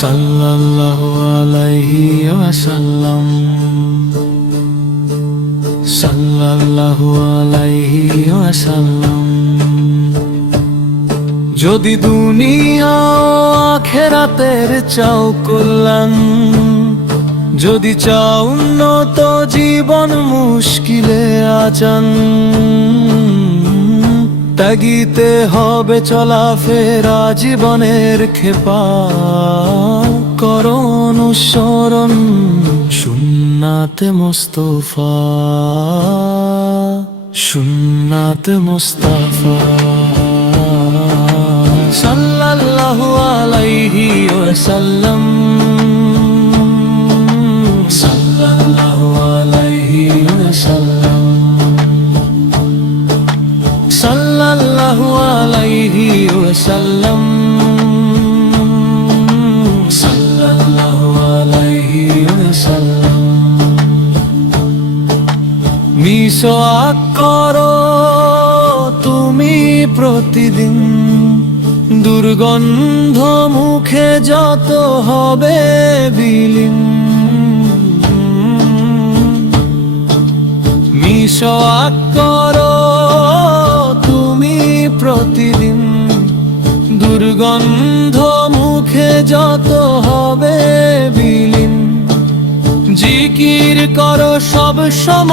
সাল্লাল্লাহু আলাইহি ওয়াসাল্লাম, সাল্লাল্লাহু আলাইহি ওয়াসাল্লাম। যদি দুনিয়া আখিরাতের চাও কল্যাণ, যদি চাও উন্নত জীবন মুশকিলে আচান, ত্যাগিতে হবে চলাফেরা জীবনের খেপা, করো অনুসরণ সুন্নাতে মুস্তাফা, সুন্নাতে মুস্তাফা। সাল্লাল্লাহু আলাইহি ওয়াসাল্লাম, সাল্লাল্লাহু আলাইহি ওয়াসাল্লাম, সাল্লাল্লাহু আলাইহি ওয়াসাল্লাম, সাল্লাল্লাহু আলাইহি ওয়াসাল্লাম। মিসওয়াক করো তুমি প্রতিদিন, দুর্গন্ধ মুখে যত হবে বিলীন। মিসওয়াক করো তুমি প্রতিদিন, দুর্গন্ধ মুখে যত হবে বিলীন। জিকির করো সব সময়,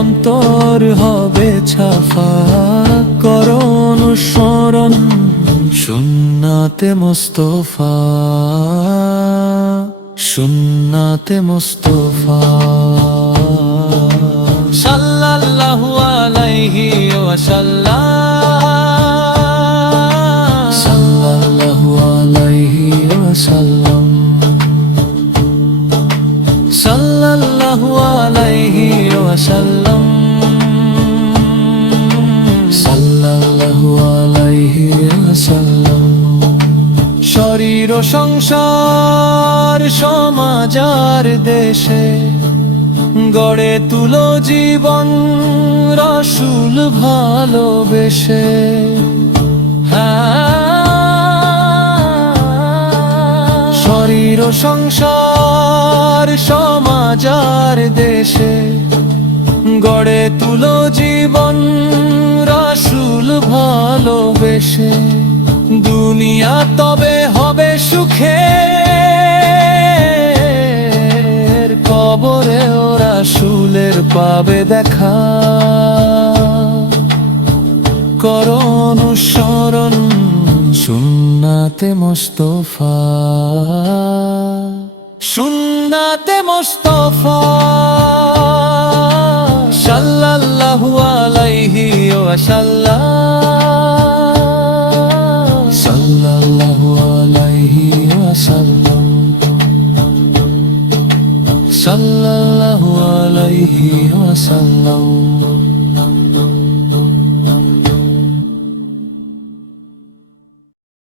অন্তর হবে ছাফা, করো অনুসরণ সুন্নাতে মুস্তাফা, সুন্নাতে মুস্তাফা। সাল্লাল্লাহু আলাইহি ওয়াসাল্লাম, সাল্লাল্লাহু আলাইহি ওয়াসাল্লাম, সাল্লাল্লাহু আলাইহি ওয়াসাল্লাম, সাল্লাল্লাহু আলাইহি ওয়াসাল্লাম। শরীর ও সংসার সমাজ আর দেশে গড়ে তুলো জীবন রাসূল ভালোবেসে। শরীর ও সংসার সমাজ আর দেশে গড়ে তুলো জীবন রাসূল ভালোবেসে। দুনিয়া তবে হবে সুখে, কবরে ও রাসূলের পাবে দেখা, করো অনুসরণ সুন্নাতে মুস্তাফা, সুন্নাতে মুস্তাফা। সাল্লাল্লাহু আলাইহি ওয়াসাল্লাম, সাল্লাল্লাহু আলাইহি ওয়াসাল্লাম, সাল্লাল্লাহু আলাইহি ওয়াসাল্লাম।